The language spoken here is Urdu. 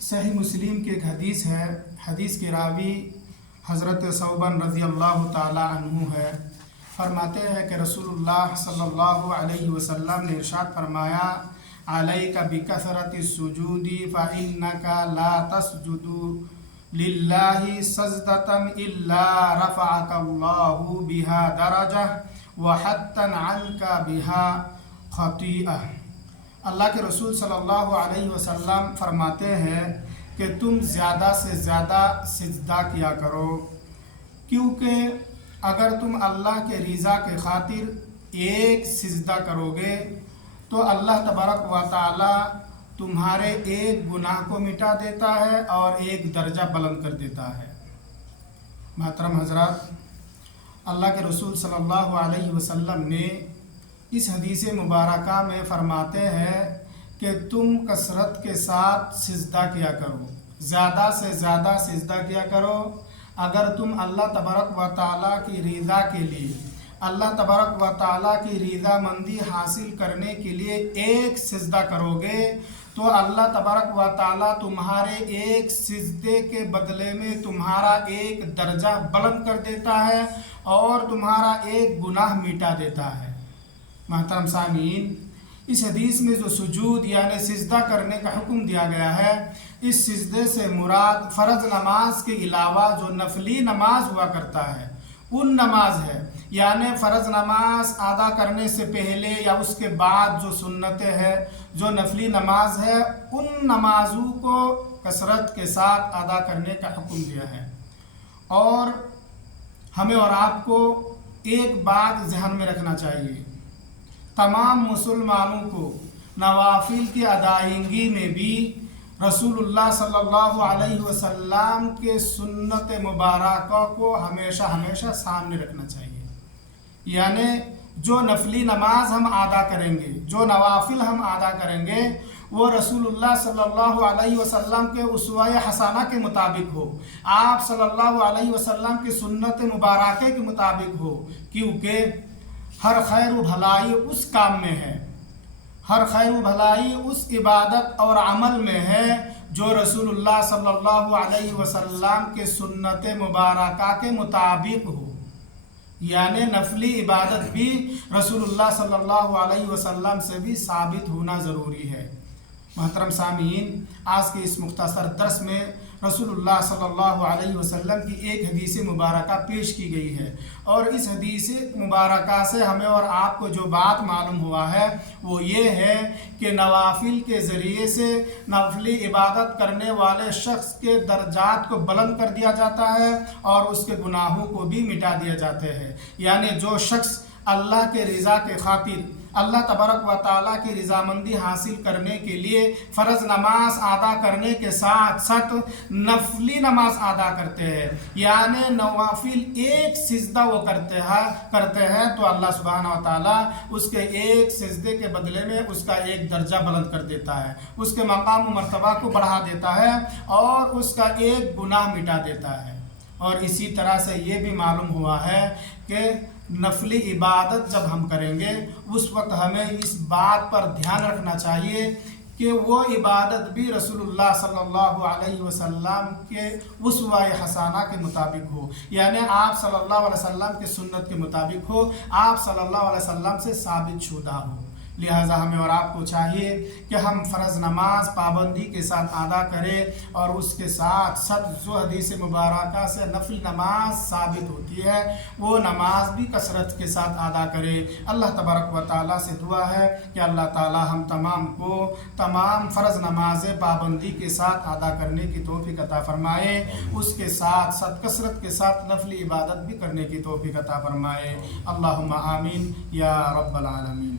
صحیح مسلم کی ایک حدیث ہے. حدیث کے راوی حضرت ثوبان رضی اللہ تعالی عنہ ہے. فرماتے ہیں کہ رسول اللہ صلی اللہ علیہ وسلم نے ارشاد فرمایا: علیک بکثرۃ السجود فإنک لا تسجد للہ سجدۃ الا رفعک اللہ بها درجہ وحط عنک بها خطیئہ. اللہ کے رسول صلی اللہ علیہ وسلم فرماتے ہیں کہ تم زیادہ سے زیادہ سجدہ کیا کرو، کیونکہ اگر تم اللہ کے رضا کے خاطر ایک سجدہ کرو گے تو اللہ تبارک و تعالی تمہارے ایک گناہ کو مٹا دیتا ہے اور ایک درجہ بلند کر دیتا ہے. محترم حضرات، اللہ کے رسول صلی اللہ علیہ وسلم نے اس حدیث مبارکہ میں فرماتے ہیں کہ تم کثرت کے ساتھ سجدہ کیا کرو، زیادہ سے زیادہ سجدہ کیا کرو. اگر تم اللہ تبارک و تعالیٰ کی رضا کے لیے، اللہ تبارک و تعالیٰ کی رضا مندی حاصل کرنے کے لیے ایک سجدہ کرو گے تو اللہ تبارک و تعالیٰ تمہارے ایک سجدے کے بدلے میں تمہارا ایک درجہ بلند کر دیتا ہے اور تمہارا ایک گناہ مٹا دیتا ہے. محترم سامعین، اس حدیث میں جو سجود یعنی سجدہ کرنے کا حکم دیا گیا ہے، اس سجدے سے مراد فرض نماز کے علاوہ جو نفلی نماز ہوا کرتا ہے ان نماز ہے. یعنی فرض نماز ادا کرنے سے پہلے یا اس کے بعد جو سنتیں ہیں، جو نفلی نماز ہے، ان نمازوں کو کثرت کے ساتھ ادا کرنے کا حکم دیا ہے. اور ہمیں اور آپ کو ایک بات ذہن میں رکھنا چاہیے، تمام مسلمانوں کو نوافل کی ادائیگی میں بھی رسول اللہ صلی اللہ علیہ وسلم کے سنت مبارکہ کو ہمیشہ سامنے رکھنا چاہیے. یعنی جو نفلی نماز ہم ادا کریں گے، جو نوافل ہم ادا کریں گے، وہ رسول اللہ صلی اللہ علیہ وسلم کے اسوہ حسنہ کے مطابق ہو، آپ صلی اللہ علیہ وسلم کی سنت مبارکہ کے مطابق ہو. کیونکہ ہر خیر و بھلائی اس کام میں ہے، ہر خیر و بھلائی اس عبادت اور عمل میں ہے جو رسول اللہ صلی اللہ علیہ وسلم کے سنت مبارکہ کے مطابق ہو. یعنی نفلی عبادت بھی رسول اللہ صلی اللہ علیہ وسلم سے بھی ثابت ہونا ضروری ہے. محترم سامعین، آج کے اس مختصر درس میں رسول اللہ صلی اللہ علیہ وسلم کی ایک حدیث مبارکہ پیش کی گئی ہے، اور اس حدیث مبارکہ سے ہمیں اور آپ کو جو بات معلوم ہوا ہے وہ یہ ہے کہ نوافل کے ذریعے سے نفلی عبادت کرنے والے شخص کے درجات کو بلند کر دیا جاتا ہے اور اس کے گناہوں کو بھی مٹا دیا جاتے ہیں. یعنی جو شخص اللہ کے رضا کے خاطر، اللہ تبارک و تعالیٰ کی رضامندی حاصل کرنے کے لیے فرض نماز ادا کرنے کے ساتھ ساتھ نفلی نماز ادا کرتے ہیں، یعنی نوافل ایک سجدہ وہ کرتے ہیں تو اللہ سبحانہ و تعالیٰ اس کے ایک سجدے کے بدلے میں اس کا ایک درجہ بلند کر دیتا ہے، اس کے مقام و مرتبہ کو بڑھا دیتا ہے اور اس کا ایک گناہ مٹا دیتا ہے. اور اسی طرح سے یہ بھی معلوم ہوا ہے کہ نفلی عبادت جب ہم کریں گے اس وقت ہمیں اس بات پر دھیان رکھنا چاہیے کہ وہ عبادت بھی رسول اللہ صلی اللہ علیہ وسلم کے اسوہ حسنہ کے مطابق ہو، یعنی آپ صلی اللہ علیہ وسلم کے سنت کے مطابق ہو، آپ صلی اللہ علیہ وسلم سے ثابت شدہ ہو. لہٰذا ہمیں اور آپ کو چاہیے کہ ہم فرض نماز پابندی کے ساتھ ادا کریں اور اس کے ساتھ ساتھ جو حدیث مبارکہ سے نفل نماز ثابت ہوتی ہے وہ نماز بھی کثرت کے ساتھ ادا کرے. اللہ تبارک و تعالیٰ سے دعا ہے کہ اللہ تعالیٰ ہم تمام کو تمام فرض نمازیں پابندی کے ساتھ ادا کرنے کی توفیق عطا فرمائے، اس کے ساتھ ساتھ کثرت کے ساتھ نفلی عبادت بھی کرنے کی توفیق عطا فرمائے. اللہم آمین یا رب العالمین.